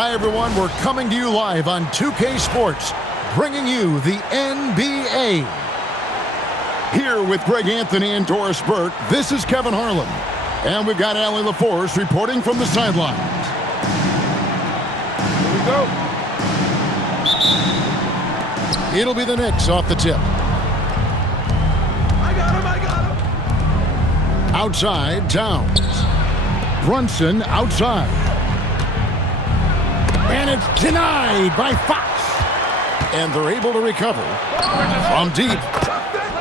Hi, everyone. We're coming to you live on 2K Sports, bringing you the NBA. Here with Greg Anthony and Doris Burke, this is Kevin Harlan. And we've got Allie LaForce reporting from the sidelines. Here we go. It'll be the Knicks off the tip. I got him. Outside, Towns. Brunson outside. And it's denied by Fox. And they're able to recover from deep.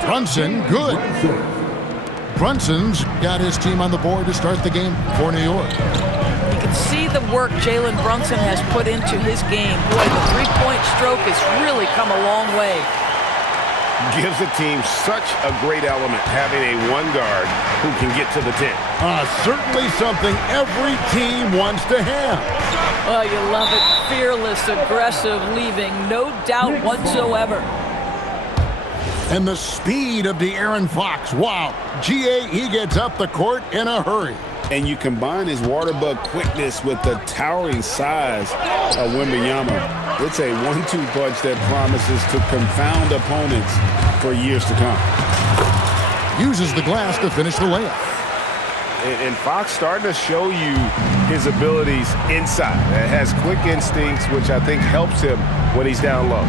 Brunson, good. Brunson's got his team on the board to start the game for New York. You can see the work Jalen Brunson has put into his game. Boy, the three-point stroke has really come a long way. Gives the team such a great element having a one guard who can get to the 10. Certainly something every team wants to have. Oh, you love it. Fearless, aggressive, leaving no doubt whatsoever. And the speed of De'Aaron Fox. Wow. GA, he gets up the court in a hurry. And you combine his water bug quickness with the towering size of Wembanyama. It's a 1-2 punch that promises to confound opponents for years to come. Uses the glass to finish the layup. And Fox starting to show you his abilities inside. It has quick instincts, which I think helps him when he's down low.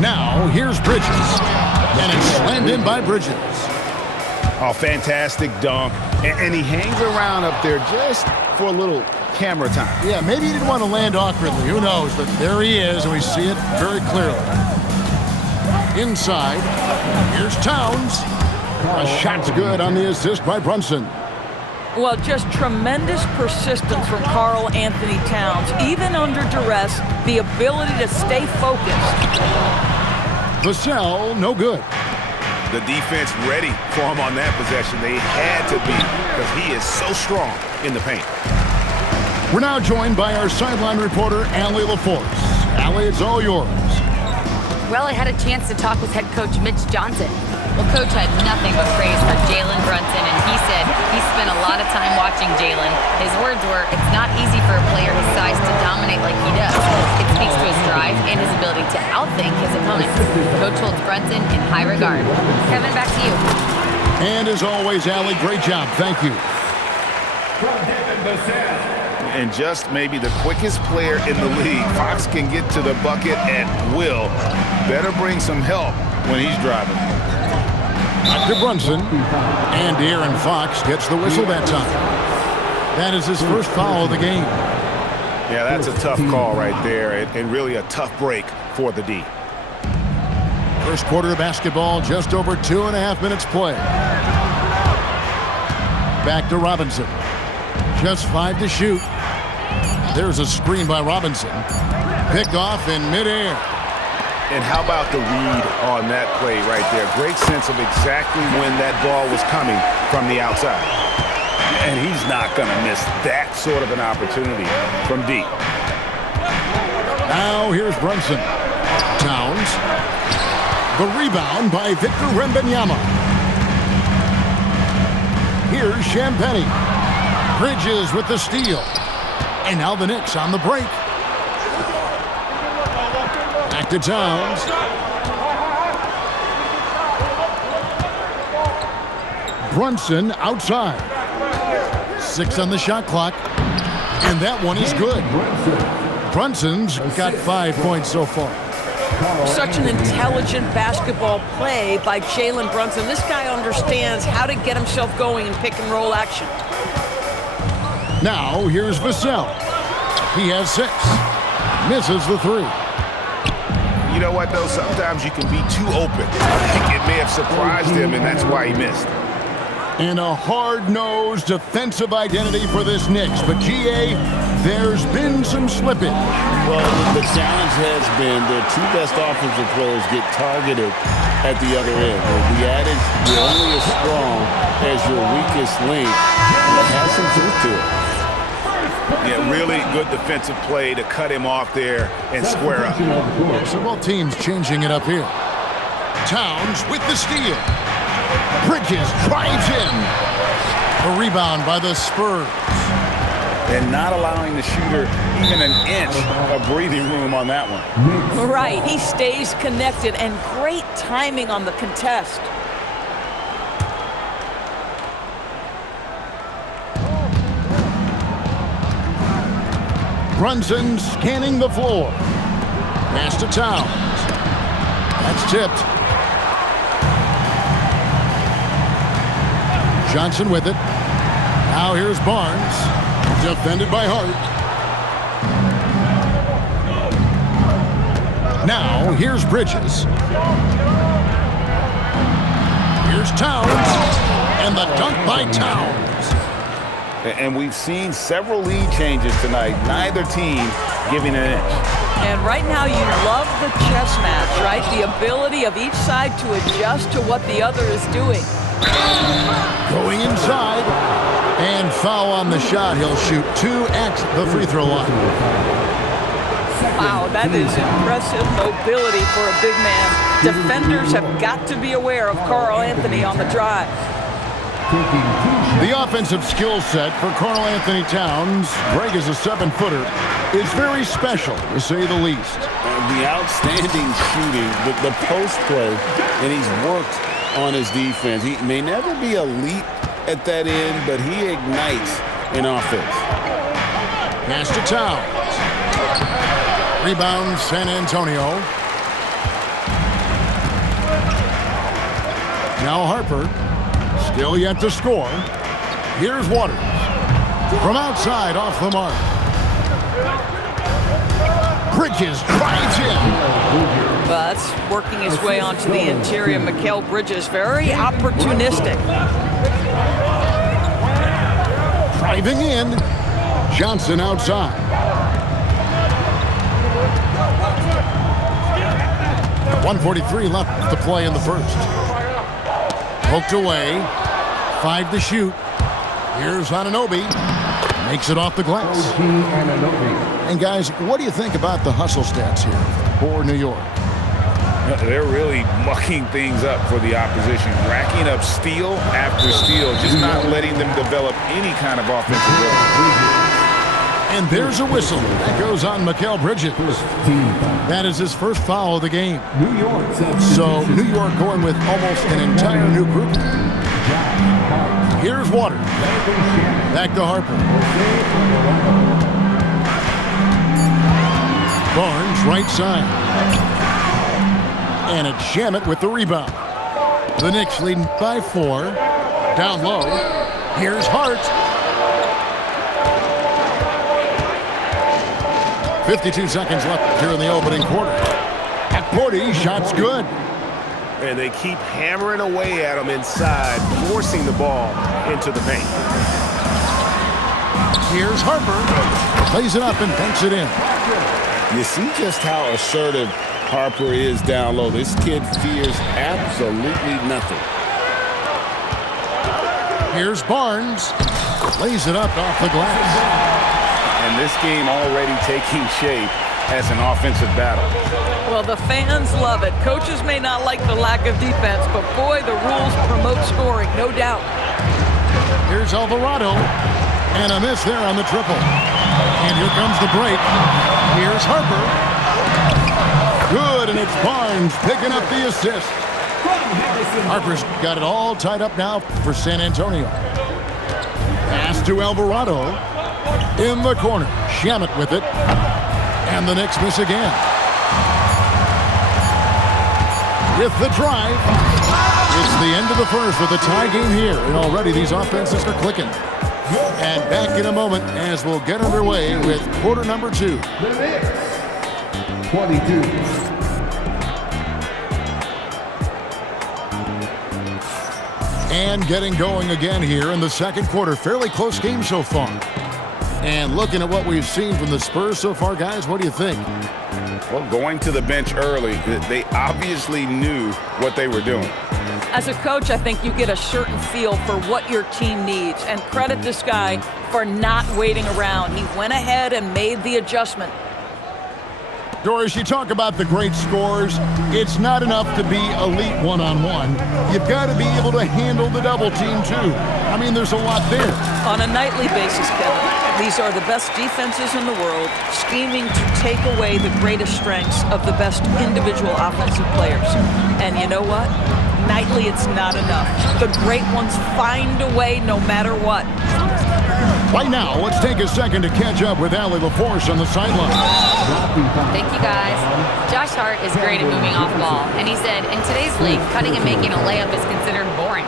Now, here's Bridges. And it's slammed in by Bridges. Oh, fantastic dunk. And he hangs around up there just for a little camera time. Yeah, maybe he didn't want to land awkwardly. Who knows? But there he is, and we see it very clearly. Inside, here's Towns. A shot's good on the assist by Brunson. Well, just tremendous persistence from Karl Anthony Towns. Even under duress, the ability to stay focused. Vassell, no good. The defense ready for him on that possession. They had to be because he is so strong in the paint. We're now joined by our sideline reporter, Allie LaForce. Allie, it's all yours. Well, I had a chance to talk with head coach Mitch Johnson. Well, Coach had nothing but praise for Jalen Brunson, and he said he spent a lot of time watching Jalen. His words were, it's not easy for a player his size to dominate like he does. It speaks to his drive and his ability to outthink his opponents. Coach holds Brunson in high regard. Kevin, back to you. And as always, Allie, great job. Thank you. And just maybe the quickest player in the league. Fox can get to the bucket at will. Better bring some help when he's driving. Dr. Brunson, and De'Aaron Fox gets the whistle that time. That is his first foul of the game. Yeah, that's a tough call right there, and really a tough break for the D. First quarter of basketball, just over 2.5 minutes play. Back to Robinson. Just 5 to shoot. There's a screen by Robinson. Picked off in midair. And how about the read on that play right there? Great sense of exactly when that ball was coming from the outside. And he's not going to miss that sort of an opportunity from deep. Now here's Brunson. Towns. The rebound by Victor Wembanyama. Here's Champagnie. Bridges with the steal. And now the Knicks on the break. Back to Towns. Brunson outside. 6 on the shot clock. And that one is good. Brunson's got 5 points so far. Such an intelligent basketball play by Jalen Brunson. This guy understands how to get himself going in pick and roll action. Now here's Vassell. He has 6. Misses the 3. You know what, though? Sometimes you can be too open. I think it may have surprised him, and that's why he missed. And a hard-nosed defensive identity for this Knicks. But, GA, there's been some slippage. Well, the challenge has been their 2 best offensive players get targeted at the other end. The adage, you're only as strong as your weakest link, has some truth to it. Yeah, really good defensive play to cut him off there and square up. So both teams changing it up here. Towns with the steal. Bridges drives in. A rebound by the Spurs. and not allowing the shooter even an inch of breathing room on that one. Right, he stays connected, and great timing on the contest. Brunson scanning the floor. Pass to Towns. That's tipped. Johnson with it. Now here's Barnes. Defended by Hart. Now here's Bridges. Here's Towns. And the dunk by Towns. And we've seen several lead changes tonight. Neither team giving an inch. And right now you love the chess match, right? The ability of each side to adjust to what the other is doing. Going inside. And foul on the shot. He'll shoot 2 at the free throw line. Wow, that is impressive mobility for a big man. Defenders have got to be aware of Karl Anthony on the drive. The offensive skill set for Karl Anthony Towns, Greg, is a 7-footer, is very special, to say the least. The outstanding shooting, the post play, and he's worked on his defense. He may never be elite at that end, but he ignites an offense. Pass to Towns. Rebound, San Antonio. Now Harper. Still yet to score. Here's Waters. From outside, off the mark. Bridges drives in. That's working his way onto the interior. Mikal Bridges, very opportunistic. Driving in. Johnson outside. .143 left to play in the first. Poked away. 5 to shoot. Here's Anunoby. Makes it off the glass. And guys, what do you think about the hustle stats here for New York? They're really mucking things up for the opposition, racking up steal after steal, just not letting them develop any kind of offensive rhythm. And there's a whistle. That goes on Mikal Bridges. That is his first foul of the game. So New York going with almost an entire new group. Here's Waters. Back to Harper. Barnes right side. And a Shamet with the rebound. The Knicks leading by 4. Down low. Here's Hart. 52 seconds left here in the opening quarter. At 40, shot's good. And they keep hammering away at him inside, forcing the ball into the paint. Here's Harper. Plays it up and banks it in. You see just how assertive Harper is down low. This kid fears absolutely nothing. Here's Barnes. Lays it up off the glass. And this game already taking shape as an offensive battle. Well, the fans love it. Coaches may not like the lack of defense, but boy, the rules promote scoring, no doubt. Here's Alvarado. And a miss there on the triple. And here comes the break. Here's Harper. Good, and it's Barnes picking up the assist. Harper's got it all tied up now for San Antonio. Pass to Alvarado. In the corner. Shamet with it. And the Knicks miss again. With the drive. It's the end of the first with a tie game here. And already these offenses are clicking. And back in a moment as we'll get underway with quarter number 2. The Knicks, 22. And getting going again here in the second quarter. Fairly close game so far. And looking at what we've seen from the Spurs so far, guys, what do you think? Well, going to the bench early, they obviously knew what they were doing. As a coach, I think you get a certain feel for what your team needs. And credit this guy for not waiting around. He went ahead and made the adjustment. Doris, you talk about the great scores. It's not enough to be elite one-on-one. You've got to be able to handle the double team, too. I mean, there's a lot there. On a nightly basis, Kevin, these are the best defenses in the world, scheming to take away the greatest strengths of the best individual offensive players. And you know what? Nightly, it's not enough. The great ones find a way no matter what. Right now, let's take a second to catch up with Allie LaForce on the sideline. Thank you, guys. Josh Hart is great at moving off ball, and he said, in today's league, cutting and making a layup is considered boring.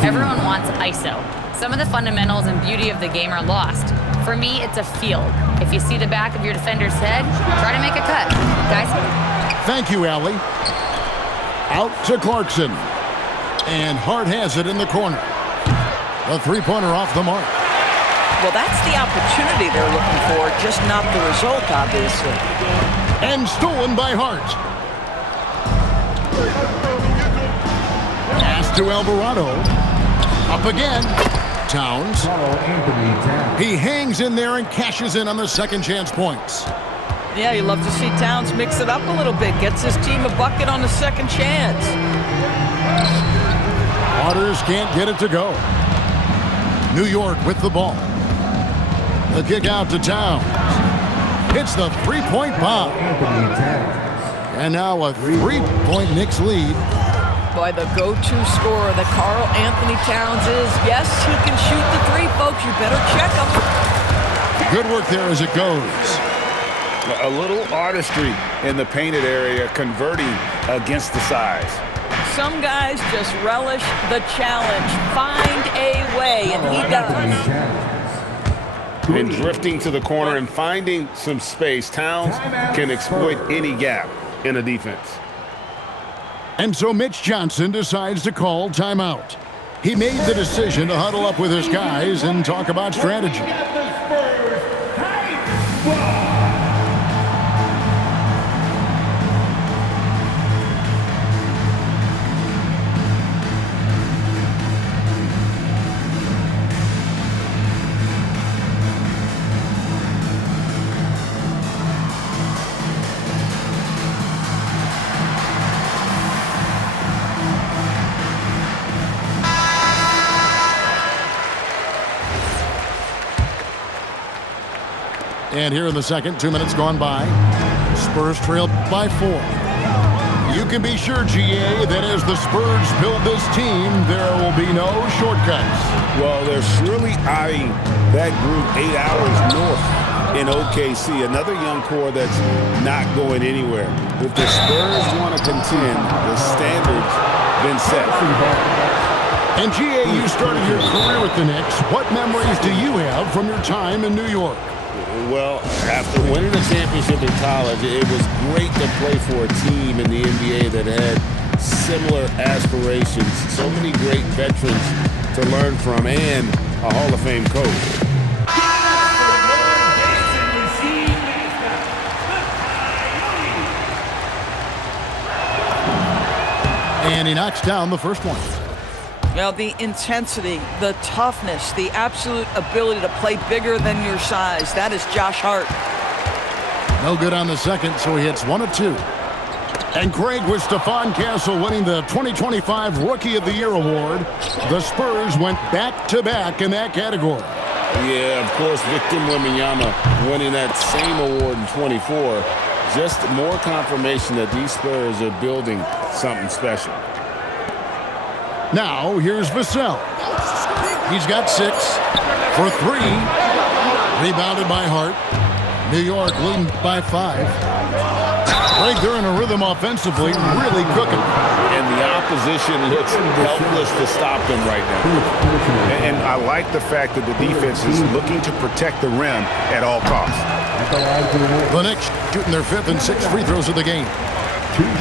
Everyone wants ISO. Some of the fundamentals and beauty of the game are lost. For me, it's a field. If you see the back of your defender's head, try to make a cut. Guys? Thank you, Allie. Out to Clarkson. And Hart has it in the corner. A three-pointer off the mark. Well, that's the opportunity they're looking for, just not the result, obviously. And stolen by Hart. Pass to Alvarado. Up again. Towns. He hangs in there and cashes in on the second chance points. Yeah, you love to see Towns mix it up a little bit. Gets his team a bucket on the second chance. Waters can't get it to go. New York with the ball. The kick out to Towns. Hits the three-point bomb. And now a three-point Knicks lead. Boy, the go-to scorer that Karl Anthony Towns is. Yes, he can shoot the three, folks. You better check him. Good work there as it goes. A little artistry in the painted area, converting against the size. Some guys just relish the challenge. Find a way, and he does. And drifting to the corner and finding some space, Towns can exploit any gap in a defense. And so Mitch Johnson decides to call timeout. He made the decision to huddle up with his guys and talk about strategy. And here in the second, 2 minutes gone by. Spurs trail by 4. You can be sure, GA, that as the Spurs build this team, there will be no shortcuts. Well, they're surely eyeing that group 8 hours north in OKC. Another young core that's not going anywhere. If the Spurs want to contend, the standard's been set. And GA, you started your career with the Knicks. What memories do you have from your time in New York? Well, after winning the championship in college, it was great to play for a team in the NBA that had similar aspirations. So many great veterans to learn from and a Hall of Fame coach. And he knocks down the first one. Now, the intensity, the toughness, the absolute ability to play bigger than your size. That is Josh Hart. No good on the second, so he hits 1 of 2. And Craig, with Stephon Castle winning the 2025 Rookie of the Year award, the Spurs went back-to-back in that category. Yeah, of course, Victor Wembanyama winning that same award in 24. Just more confirmation that these Spurs are building something special. Now, here's Vassell. He's got 6 for 3. Rebounded by Hart. New York leading by 5. Right, they're in a rhythm offensively, really cooking. And the opposition looks helpless to stop them right now. And I like the fact that the defense is looking to protect the rim at all costs. The Knicks shooting their 5th and 6th free throws of the game.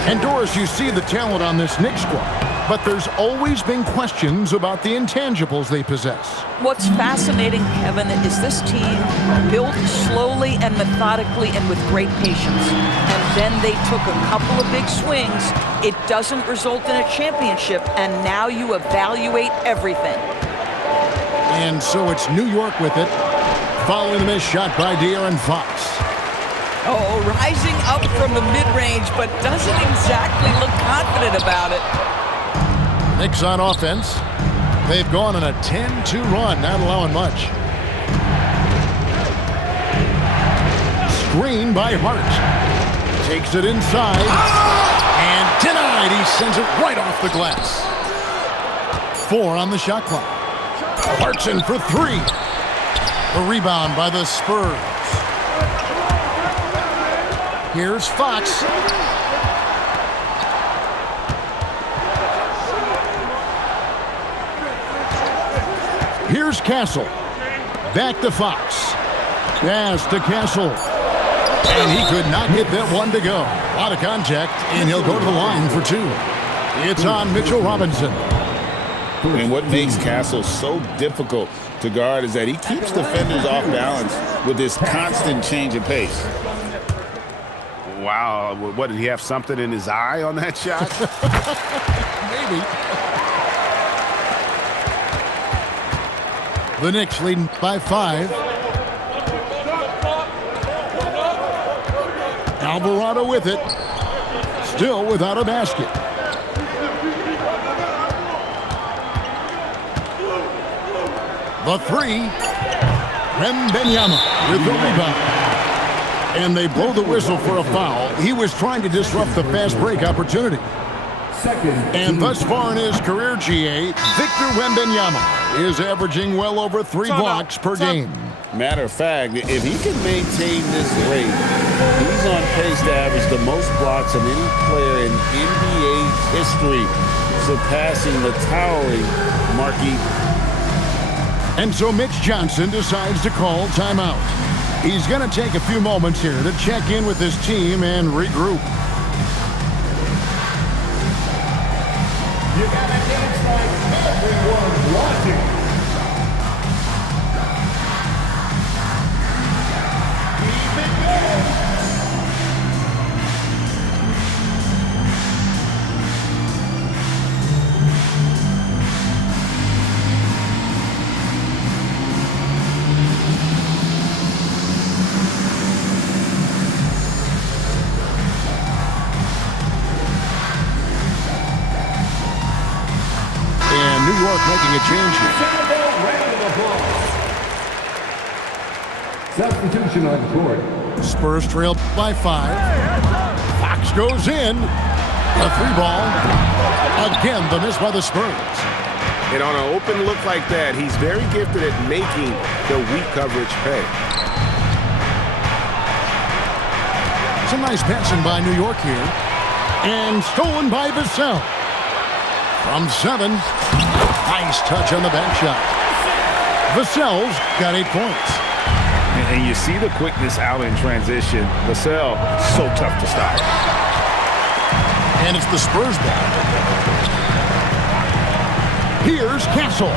And Doris, you see the talent on this Knicks squad. But there's always been questions about the intangibles they possess. What's fascinating, Kevin, is this team built slowly and methodically and with great patience. And then they took a couple of big swings. It doesn't result in a championship, and now you evaluate everything. And so it's New York with it, following the missed shot by De'Aaron Fox. Oh, rising up from the mid-range, but doesn't exactly look confident about it. Knicks on offense. They've gone on a 10-2 run, not allowing much. Screen by Hart. Takes it inside. And denied. He sends it right off the glass. 4 on the shot clock. Hart's in for 3. The rebound by the Spurs. Here's Fox. Here's Castle. Back to Fox. Pass to Castle. And he could not get that one to go. A lot of contact, and he'll go to the line for 2. It's on Mitchell Robinson. And what makes Castle so difficult to guard is that he keeps defenders off balance with this constant change of pace. Wow, what, did he have something in his eye on that shot? Maybe. The Knicks leading by 5. Alvarado with it. Still without a basket. The 3. Wembanyama with the rebound. And they blow the whistle for a foul. He was trying to disrupt the fast break opportunity. And thus far in his career, GA, Victor Wembanyama is averaging well over 3 blocks per game. Matter of fact, if he can maintain this rate, he's on pace to average the most blocks of any player in NBA history, surpassing the towering Marquis. And so Mitch Johnson decides to call timeout. He's going to take a few moments here to check in with his team and regroup. You gotta dance like everyone's watching. Keep it going. New York making a change here. Substitution on the court. Spurs trail by 5. Fox goes in. A 3-ball. Again, the miss by the Spurs. And on an open look like that, he's very gifted at making the weak coverage pay. Some nice passing by New York here. And stolen by Vassell. From 7. Nice touch on the back shot. Vassell's got 8 points. And you see the quickness out in transition. Vassell, so tough to stop. And it's the Spurs ball. Here's Castle.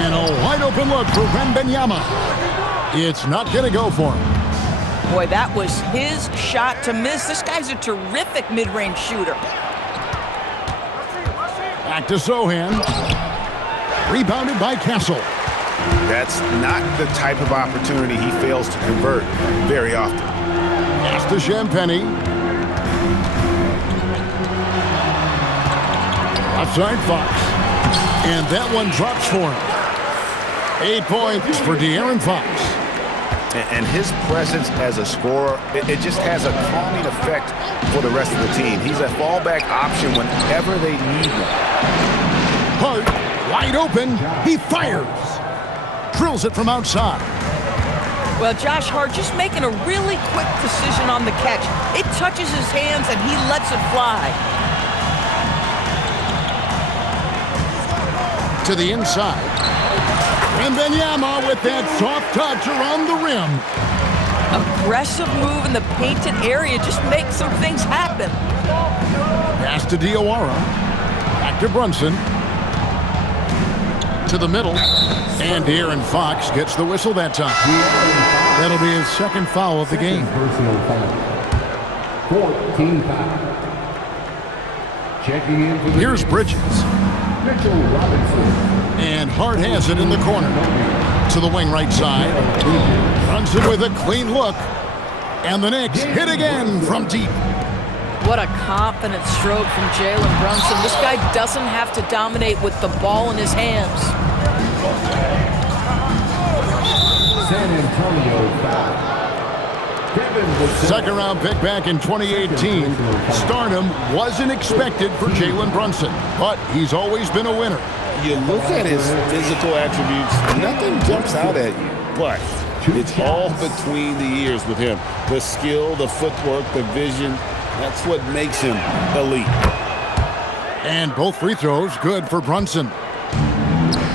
And a wide open look for Wembanyama. It's not going to go for him. Boy, that was his shot to miss. This guy's a terrific mid-range shooter. Back to Sohan. Rebounded by Castle. That's not the type of opportunity he fails to convert very often. Pass to Champagny. Outside Fox. And that one drops for him. 8 points for De'Aaron Fox. And his presence as a scorer, it just has a calming effect for the rest of the team. He's a fallback option whenever they need one. Hart, wide open. He fires. Drills it from outside. Well, Josh Hart just making a really quick decision on the catch. It touches his hands and he lets it fly. To the inside. And Wembanyama with that soft touch around the rim. Aggressive move in the painted area. Just make some things happen. Pass to Diawara. Back to Brunson. To the middle. And De'Aaron Fox gets the whistle that time. That'll be his second foul of the game. Personal foul. 14 foul. Checking in for the Here's Bridges. Mitchell Robinson. And Hart has it in the corner. To the wing right side. Brunson with a clean look. And the Knicks hit again from deep. What a confident stroke from Jalen Brunson. This guy doesn't have to dominate with the ball in his hands. San Antonio foul. Second round pick back in 2018. Stardom wasn't expected for Jalen Brunson, but he's always been a winner. You look at his physical attributes, nothing jumps out at you, but it's all between the ears with him. The skill, the footwork, the vision, that's what makes him elite. And both free throws good for Brunson.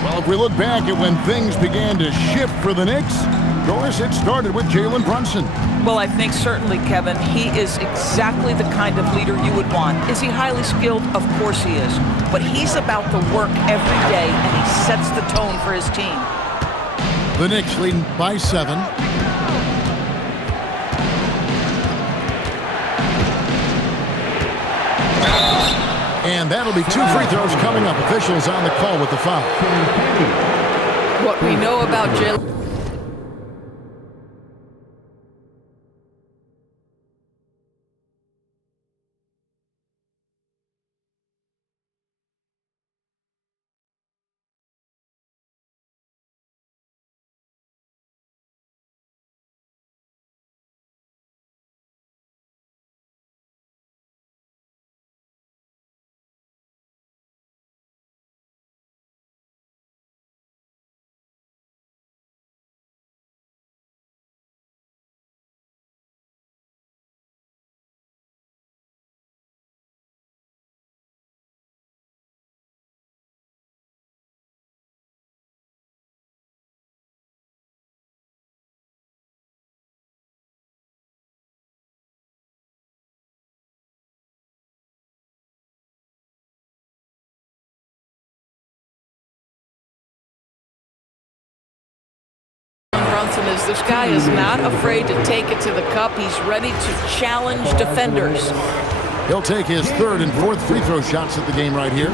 Well, if we look back at when things began to shift for the Knicks, of course, it started with Jalen Brunson. Well, I think certainly, Kevin, he is exactly the kind of leader you would want. Is he highly skilled? Of course he is. But he's about the work every day, and he sets the tone for his team. The Knicks leading by 7. And that'll be 2 free throws coming up. Officials on the call with the foul. What we know about Jalen... Brunson is this guy is not afraid to take it to the cup. He's ready to challenge defenders. He'll take his 3rd and 4th free throw shots at the game right here.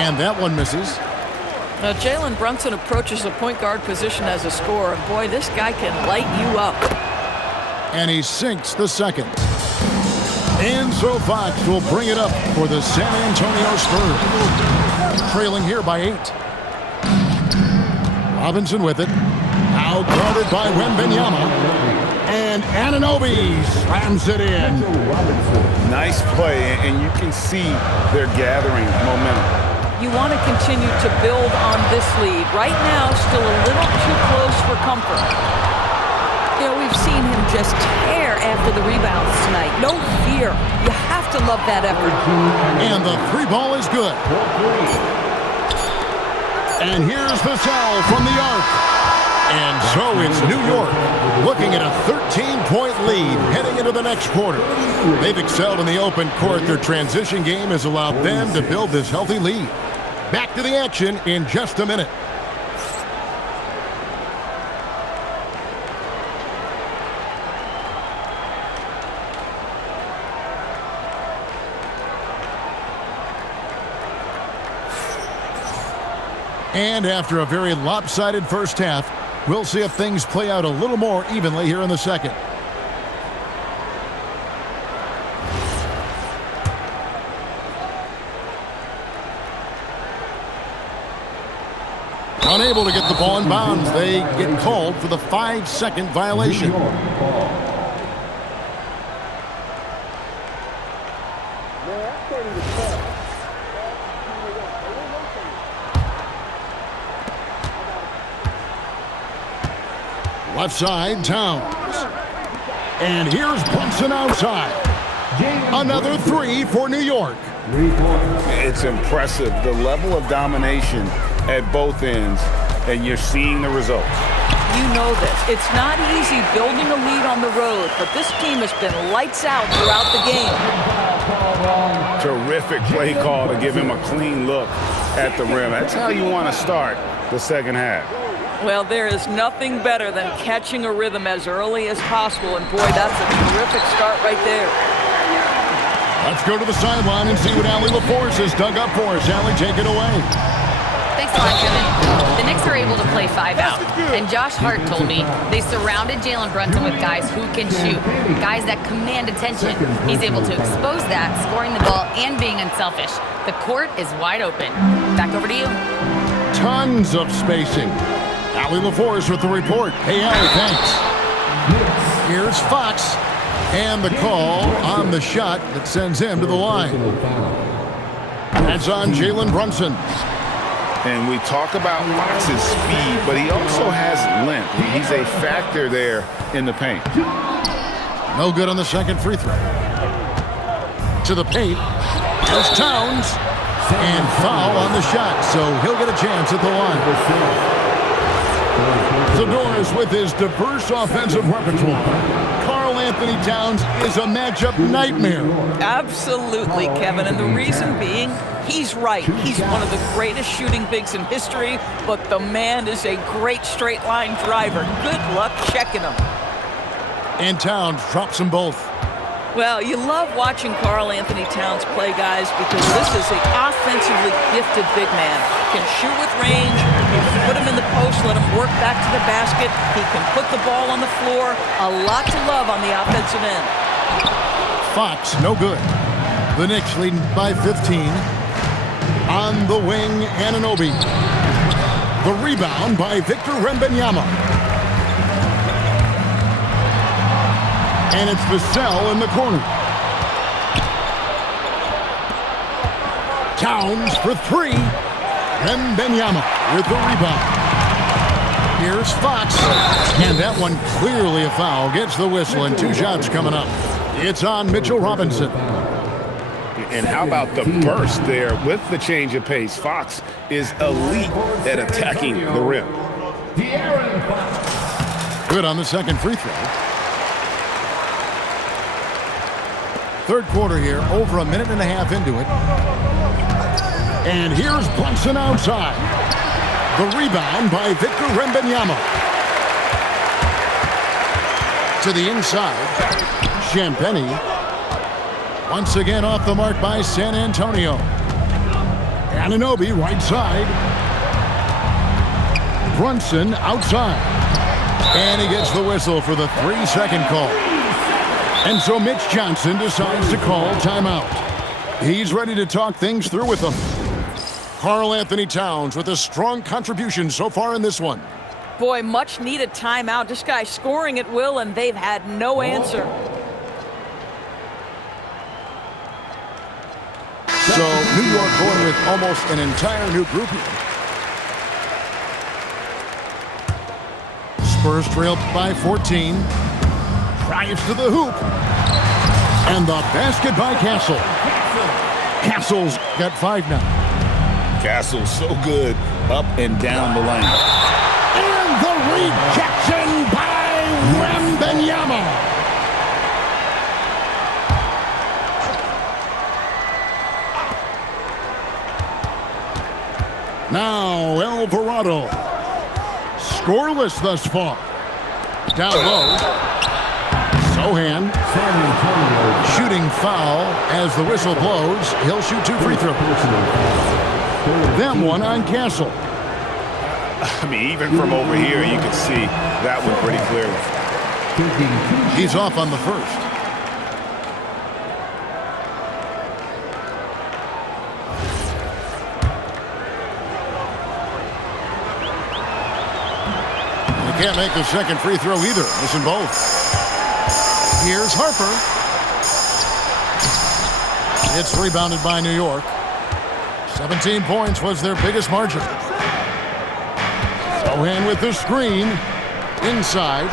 And that one misses. Now, Jalen Brunson approaches the point guard position as a scorer. And boy, this guy can light you up. And he sinks the second. And so Fox will bring it up for the San Antonio Spurs. Trailing here by 8. Robinson with it. Now guarded by Wembanyama. And Anunoby slams it in. Nice play, and you can see they're gathering momentum. You want to continue to build on this lead. Right now, still a little too close for comfort. You know, we've seen him just tear after the rebounds tonight. No fear. You have to love that effort. And the 3 ball is good. And here's the foul from the arc. And so it's New York looking at a 13-point lead heading into the next quarter. They've excelled in the open court. Their transition game has allowed them to build this healthy lead. Back to the action in just a minute. And after a very lopsided first half, we'll see if things play out a little more evenly here in the second. Unable to get the ball in bounds. They get called for the 5-second violation. Left side, Towns. And here's Brunson outside. Another 3 for New York. It's impressive, the level of domination at both ends, and you're seeing the results. You know this. It's not easy building a lead on the road, but this team has been lights out throughout the game. Terrific play call to give him a clean look at the rim. That's how you want to start the second half. Well, there is nothing better than catching a rhythm as early as possible, and boy, that's a terrific start right there. Let's go to the sideline and see what Allie LaForce has dug up for us. Allie, take it away. Thanks a lot, Kevin. The Knicks are able to play 5 out, and Josh Hart told me they surrounded Jalen Brunson with guys who can shoot, guys that command attention. He's able to expose that, scoring the ball and being unselfish. The court is wide open. Back over to you. Tons of spacing. Allie LaForce with the report. Hey, Allie, thanks. Here's Fox. And the call on the shot that sends him to the line. That's on Jalen Brunson. And we talk about Fox's speed, but he also has length. He's a factor there in the paint. No good on the second free throw. To the paint. There's Towns. And foul on the shot, so he'll get a chance at the line. Zadorus with his diverse offensive repertoire. Karl Anthony Towns is a matchup nightmare. Absolutely, Kevin. And the reason being, he's right. He's one of the greatest shooting bigs in history, but the man is a great straight line driver. Good luck checking him. And Towns drops them both. Well, you love watching Karl Anthony Towns play, guys, because this is an offensively gifted big man. Can shoot with range. You can put him in the post, let him work back to the basket. He can put the ball on the floor. A lot to love on the offensive end. Fox, no good. The Knicks leading by 15. On the wing, Anunoby. The rebound by Victor Wembanyama. And it's Vassell in the corner. Towns for three. Wembanyama with the rebound. Here's Fox. And that one clearly a foul. Gets the whistle and 2 shots coming up. It's on Mitchell Robinson. And how about the burst there with the change of pace? Fox is elite at attacking the rim. Good on the second free throw. Third quarter here, over a minute and a half into it. And here's Brunson outside. The rebound by Victor Wembanyama. To the inside. Champagny. Once again off the mark by San Antonio. Anunoby right side. Brunson outside. And he gets the whistle for the 3-second call. And so Mitch Johnson decides to call timeout. He's ready to talk things through with them. Karl Anthony Towns with a strong contribution so far in this one. Boy, much needed timeout. This guy scoring at will, and they've had no answer. So New York going with almost an entire new group here. Spurs trailed by 14. Drives to the hoop. And the basket by Castle. Castle's got 5 now. Castle's so good up and down the lane. And the rejection by Wembanyama. Now Alvarado. Scoreless thus far. Down low. Sohan. Shooting foul as the whistle blows. He'll shoot 2 free throws. Then one on Castle. I mean, even from over here, you can see that one pretty clearly. He's off on the first. They can't make the second free throw either. Missing both. Here's Harper. It's rebounded by New York. 17 points was their biggest margin. Sohan with the screen. Inside.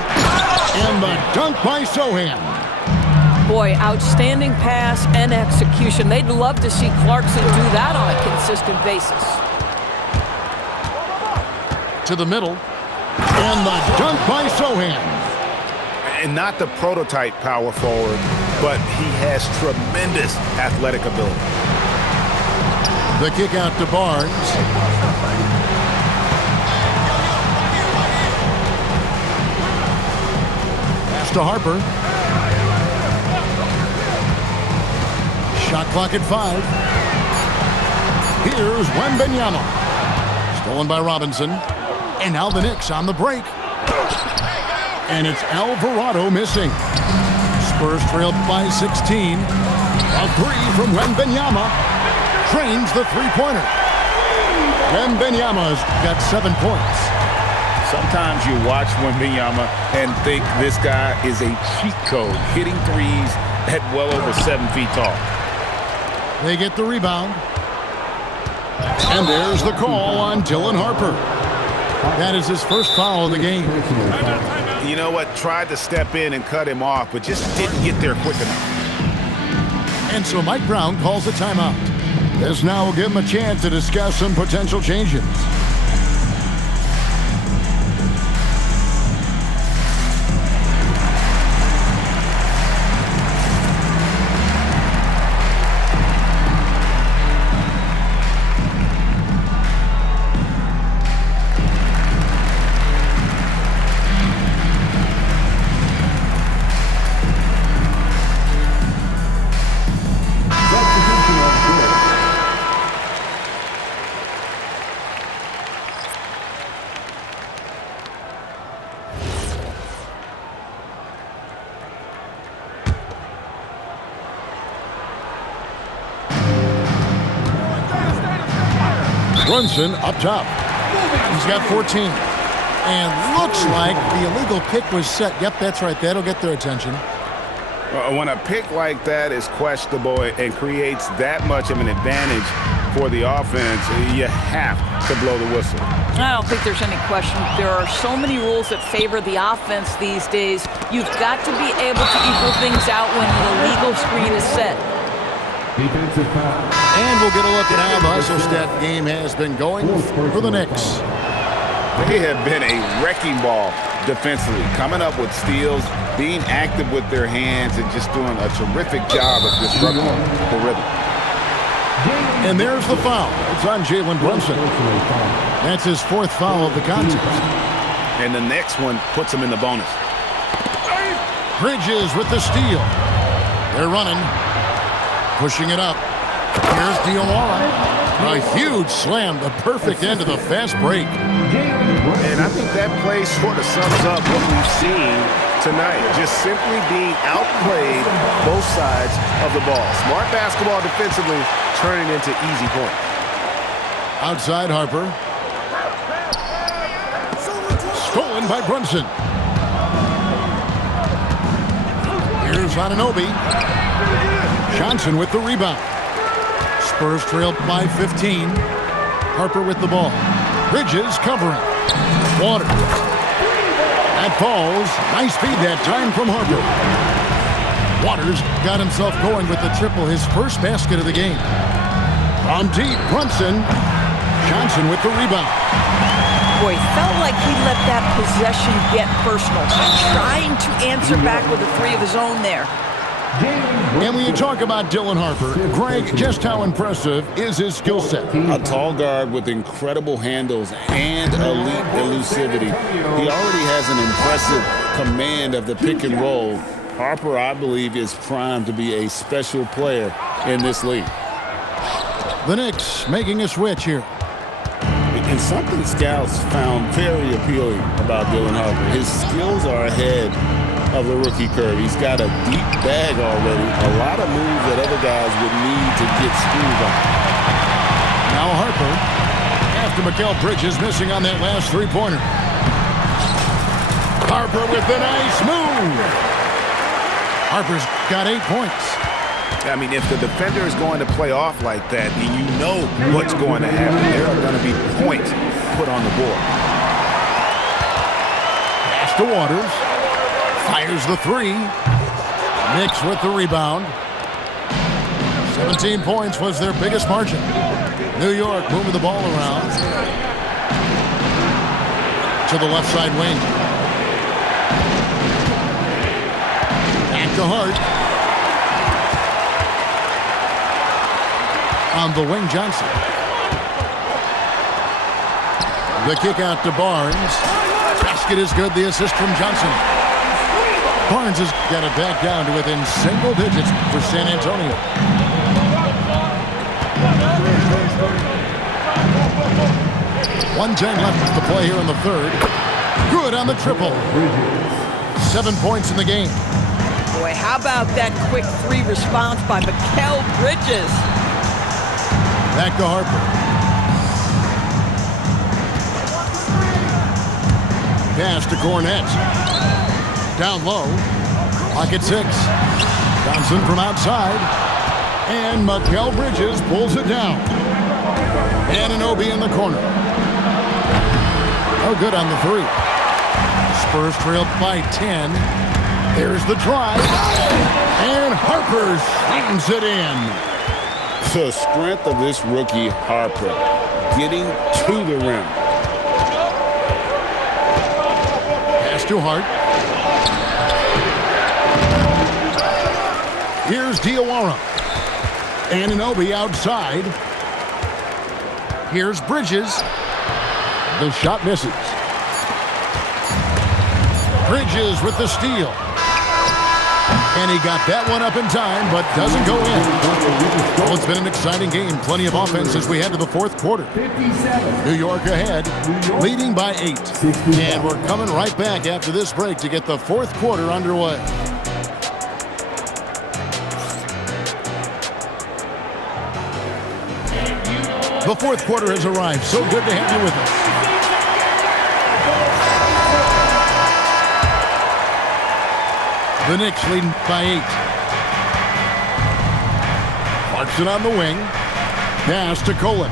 And the dunk by Sohan. Boy, outstanding pass and execution. They'd love to see Clarkson do that on a consistent basis. To the middle. And the dunk by Sohan. And not the prototype power forward, but he has tremendous athletic ability. The kick out to Barnes. Pass to Harper. Shot clock at 5. Here's Wembanyama. Stolen by Robinson. And now the Knicks on the break. And it's Alvarado missing. Spurs trailed by 16. A three from Wembanyama. Trains the three-pointer. Wembanyama's got 7 points. Sometimes you watch Wembanyama and think this guy is a cheat code, hitting threes at well over 7 feet tall. They get the rebound. And there's the call on Dylan Harper. That is his first foul of the game. You know what? Tried to step in and cut him off, but just didn't get there quick enough. And so Mike Brown calls a timeout. This now will give him a chance to discuss some potential changes. Brunson up top. He's got 14. And looks like the illegal pick was set. Yep, that's right. That'll get their attention. When a pick like that is questionable and creates that much of an advantage for the offense, you have to blow the whistle. I don't think there's any question. There are so many rules that favor the offense these days. You've got to be able to equal things out when an illegal screen is set. Defensive foul. And we'll get a look at how the hustle stat game has been going for the Knicks. They have been a wrecking ball defensively, coming up with steals, being active with their hands, and just doing a terrific job of disrupting the rhythm. And there's the foul. It's on Jalen Brunson. That's his 4th foul of the contest. And the next one puts him in the bonus. Bridges with the steal. They're running. Pushing it up. Here's Diawara. A huge slam, the perfect end of the fast break. And I think that play sort of sums up what we've seen tonight. Just simply being outplayed both sides of the ball. Smart basketball defensively, turning into easy points. Outside Harper. Stolen by Brunson. Here's Anunoby. Johnson with the rebound. Spurs trailed by 15. Harper with the ball. Bridges covering. Waters. That falls. Nice feed that time from Harper. Waters got himself going with the triple, his first basket of the game. From deep, Brunson. Johnson with the rebound. Boy, felt like he let that possession get personal. Trying to answer back with a three of his own there. And when you talk about Dylan Harper, Greg, just how impressive is his skill set? A tall guard with incredible handles and elite elusivity. He already has an impressive command of the pick and roll. Harper, I believe, is primed to be a special player in this league. The Knicks making a switch here. And something scouts found very appealing about Dylan Harper. His skills are ahead of the rookie curve. He's got a deep bag already. A lot of moves that other guys would need to get screwed on. Now Harper, after Mikal Bridges missing on that last three-pointer. Harper with the nice move. Harper's got 8 points. I mean, if the defender is going to play off like that, then you know what's going to happen. There are going to be points put on the board. Pass to Waters. Fires the three. Knicks with the rebound. 17 points was their biggest margin. New York moving the ball around to the left side wing. Back to Hart. On the wing, Johnson. The kick out to Barnes. Basket is good. The assist from Johnson. Barnes has got it back down to within single digits for San Antonio. 1:10 left to play here in the third. Good on the triple. 7 points in the game. Boy, how about that quick three response by Mikal Bridges? Back to Harper. Pass to Cornette. Down low. Clock at 6. Johnson from outside. And Mikal Bridges pulls it down. Anunoby in the corner. Oh, good on the three. Spurs trailed by 10. There's the drive. And Harper slams it in. The strength of this rookie, Harper, getting to the rim. Pass to Hart. Here's Diawara. Anunoby outside. Here's Bridges. The shot misses. Bridges with the steal. And he got that one up in time, but doesn't go in. Well, it's been an exciting game. Plenty of offense as we head to the fourth quarter. New York ahead, leading by 8. And we're coming right back after this break to get the fourth quarter underway. The fourth quarter has arrived. So good to have you with us. The Knicks leading by 8. Clarkson on the wing. Pass to Kolek.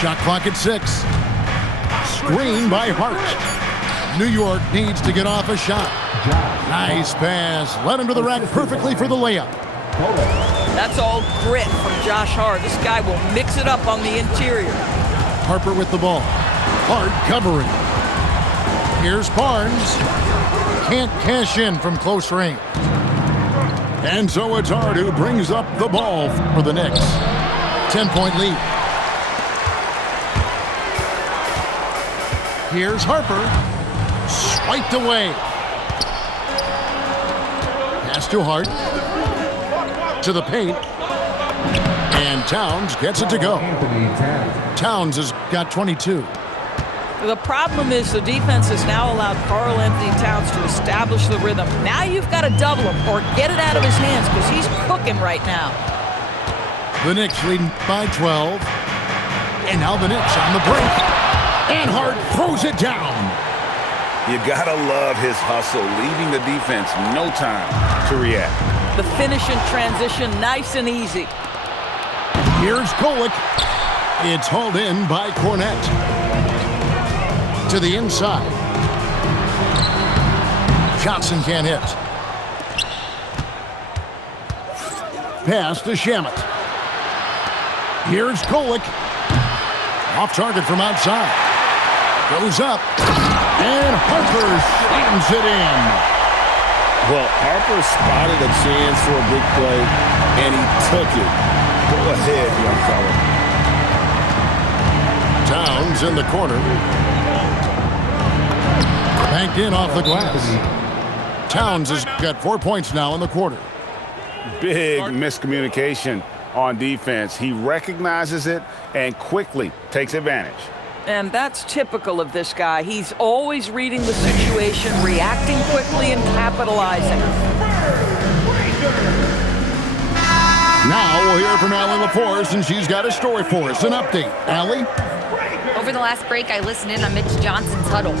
Shot clock at 6. Screen by Hart. New York needs to get off a shot. Nice pass. Led him to the rack perfectly for the layup. That's all grit from Josh Hart. This guy will mix it up on the interior. Harper with the ball. Hart covering. Here's Barnes. Can't cash in from close range. And so it's Hart who brings up the ball for the Knicks. 10-point lead. Here's Harper. Swiped away. Pass to Hart. To the paint. And Towns gets it to go. Towns has got 22. The problem is the defense has now allowed Karl Anthony Towns to establish the rhythm. Now you've got to double him or get it out of his hands because he's cooking right now. The Knicks leading by 12. And now the Knicks on the break. And Hart throws it down. You gotta love his hustle, leaving the defense no time to react. The finish in transition, nice and easy. Here's Kolek. It's hauled in by Cornette. To the inside. Johnson can't hit. Pass to Shamet. Here's Kolek. Off target from outside. Goes up. And Harper slams it in. Well, Harper spotted a chance for a big play, and he took it. Go ahead, young fella. Towns in the corner. Banked in off the glass. Towns has got 4 points now in the quarter. Big miscommunication on defense. He recognizes it and quickly takes advantage. And that's typical of this guy. He's always reading the situation, reacting quickly, and capitalizing. Now we'll hear from Allie LaForce, and she's got a story for us. An update. Allie? Over the last break, I listened in on Mitch Johnson's huddle.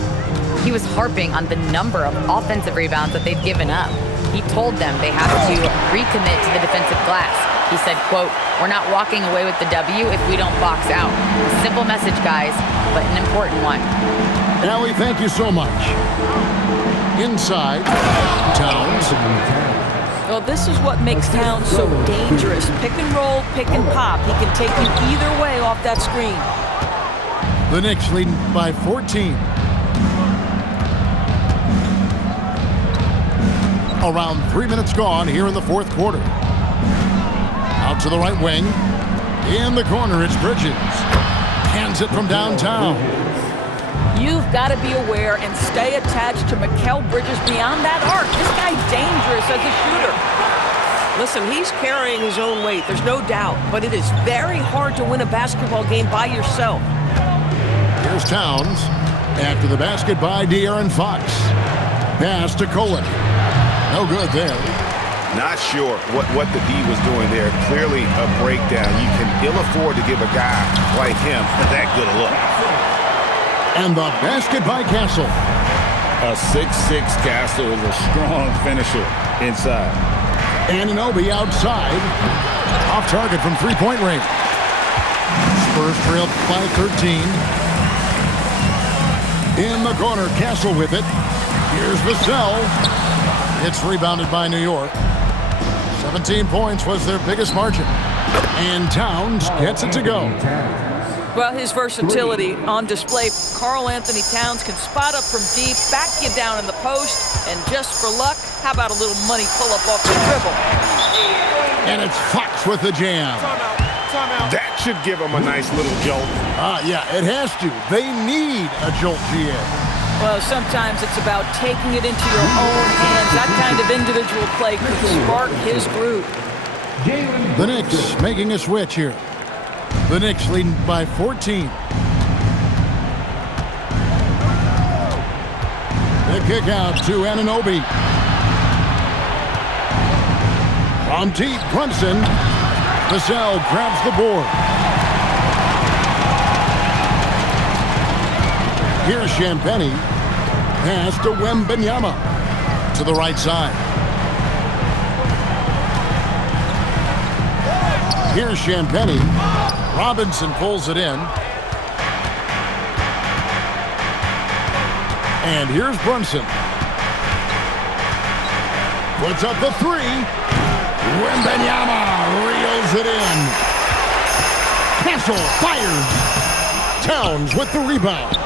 He was harping on the number of offensive rebounds that they've given up. He told them they have to recommit to the defensive glass. He said, quote, "We're not walking away with the W if we don't box out." A simple message, guys, but an important one. Allie, thank you so much. Inside, Towns. Well, this is what makes Towns so dangerous. Pick and roll, pick and pop. He can take you either way off that screen. The Knicks leading by 14. Around 3 minutes gone here in the fourth quarter. Out to the right wing. In the corner, it's Bridges. Hands it from downtown. You've got to be aware and stay attached to Mikal Bridges beyond that arc. This guy's dangerous as a shooter. Listen, he's carrying his own weight, there's no doubt, but it is very hard to win a basketball game by yourself. Here's Towns. After the basket by De'Aaron Fox. Pass to Kolek. No good there. Not sure what the D was doing there. Clearly a breakdown. You can ill afford to give a guy like him that good a look. And the basket by Castle. A 6'6" Castle is a strong finisher inside. Anunoby outside. Off target from three-point range. Spurs trail by 13. In the corner, Castle with it. Here's Vassell. It's rebounded by New York. 17 points was their biggest margin. And Towns gets it to go. Well, his versatility on display. Karl Anthony Towns can spot up from deep, back you down in the post, and just for luck, how about a little money pull-up off the dribble? And it's Fox with the jam. Timeout. That should give him a nice little jolt. Yeah, it has to. They need a jolt, GA. Well, sometimes it's about taking it into your own hands. That kind of individual play could spark his groove. The Knicks making a switch here. The Knicks leading by 14. The kick out to Anunoby. From deep, Brunson. Vassell grabs the board. Here's Champagnie. Pass to Wembanyama. To the right side. Here's Champagnie. Robinson pulls it in. And here's Brunson. Puts up the three. Wembanyama reels it in. Castle fires. Towns with the rebound.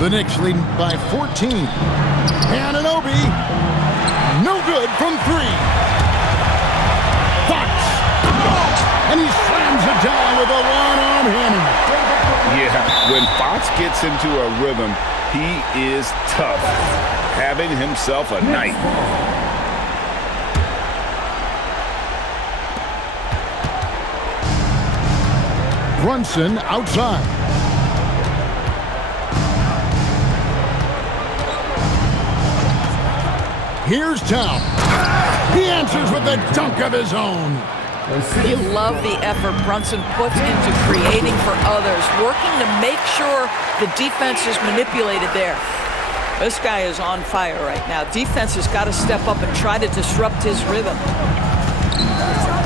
The Knicks leading by 14. Anunoby. No good from three. Fox. And he slams it down with a one-arm hammer. Yeah, when Fox gets into a rhythm, he is tough. Having himself a night. Brunson outside. Here's Towns. He answers with a dunk of his own. You love the effort Brunson puts into creating for others, working to make sure the defense is manipulated there. This guy is on fire right now. Defense has got to step up and try to disrupt his rhythm.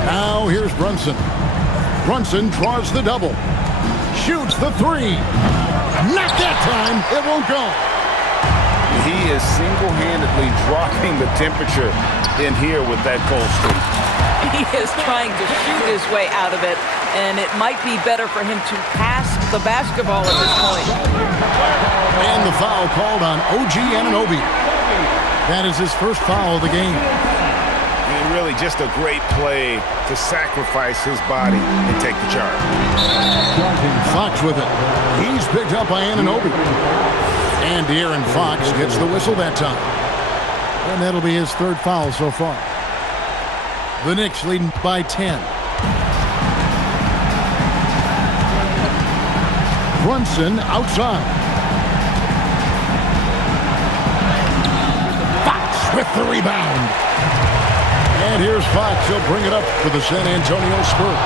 Now here's Brunson. Brunson draws the double. Shoots the three. Not that time. It won't go. He is single-handedly dropping the temperature in here with that cold streak. He is trying to shoot his way out of it, and it might be better for him to pass the basketball at this point. And the foul called on OG Anunoby. That is his first foul of the game. And really just a great play to sacrifice his body and take the charge. Fox with it. He's picked up by Anunoby. And De'Aaron Fox gets the whistle that time. And that'll be his third foul so far. The Knicks leading by 10. Brunson outside. Fox with the rebound. And here's Fox. He'll bring it up for the San Antonio Spurs.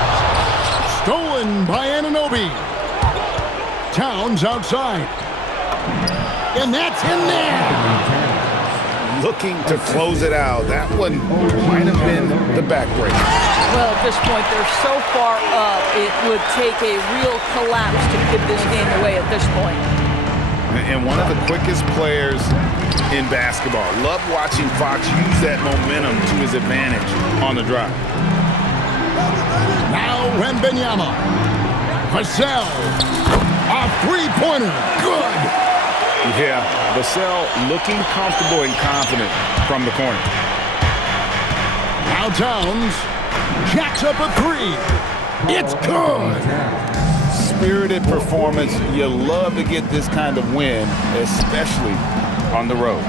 Stolen by Anunoby. Towns outside. And that's in there. Looking to close it out. That one might have been the backbreaker. Well, at this point, they're so far up, it would take a real collapse to give this game away at this point. And one of the quickest players in basketball. Love watching Fox use that momentum to his advantage on the drive. Now Wembanyama. Vassell. A three-pointer. Good. Yeah, Vassell looking comfortable and confident from the corner. Now Towns. puts up a three. It's good. Spirited performance. You love to get this kind of win, especially on the road.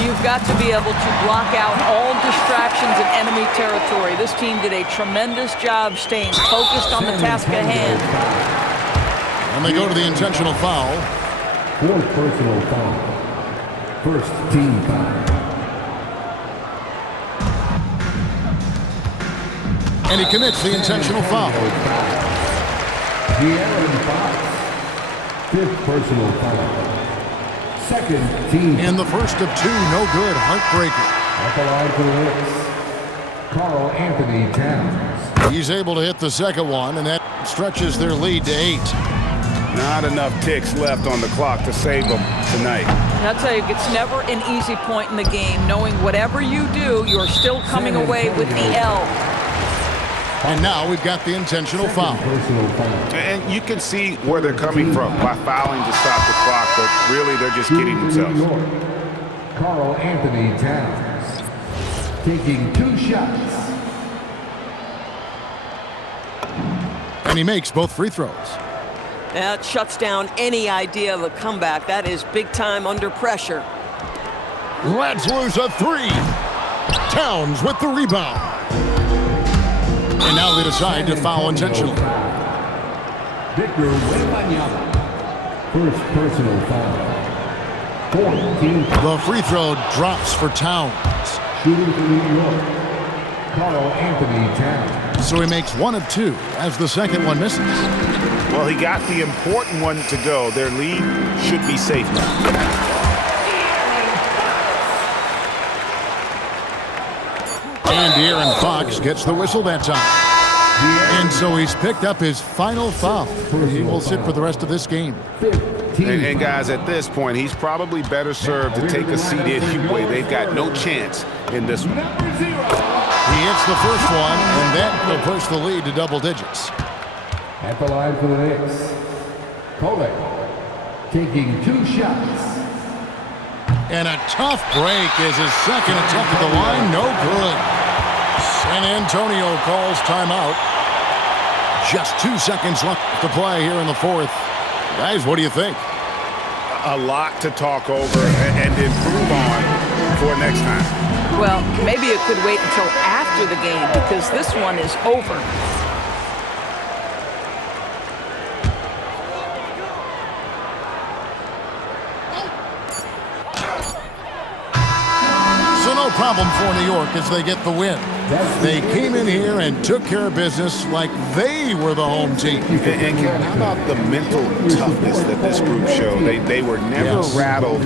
You've got to be able to block out all distractions in enemy territory. This team did a tremendous job staying focused on the task at hand. And they go to the intentional foul. Fourth personal foul. First team foul. And he commits the intentional foul. De'Aaron Fox. Fifth personal foul. Second team. In the first of two, no good. Heartbreaker. At the line for the Knicks, Karl Anthony Towns. He's able to hit the second one, and that stretches their lead to 8. Not enough ticks left on the clock to save them tonight. And I'll tell you, it's never an easy point in the game, knowing whatever you do, you're still coming away with the L. And now we've got the intentional foul. Personal foul. And you can see where they're coming from by fouling to stop the clock, but really they're just kidding themselves. Karl Anthony Towns taking 2 shots. And he makes both free throws. That shuts down any idea of a comeback. That is big time under pressure. Let's lose a 3. Towns with the rebound. And now they decide to foul intentionally. Victor Wembanyama. First personal foul. 14. The free throw drops for Towns. Shooting for New York, Karl Anthony Towns. So he makes 1 of 2 as the second one misses. Well, he got the important one to go. Their lead should be safe now. And De'Aaron Fox gets the whistle that time. And so he's picked up his final foul. He will sit for the rest of this game. And guys, at this point, he's probably better served to take a seat anyway. They've got no chance in this one. He hits the first one, and that will push the lead to double digits. At the line for the Knicks, Kodak taking 2 shots. And a tough break is his second attempt at the line. No good. San Antonio calls timeout. Just 2 seconds left to play here in the fourth. Guys, what do you think? A lot to talk over and improve on for next time. Well, maybe it could wait until after the game because this one is over. So no problem for New York as they get the win. They came in here and took care of business like they were the home team. And Karen, how about the mental toughness that this group showed? They were never rattled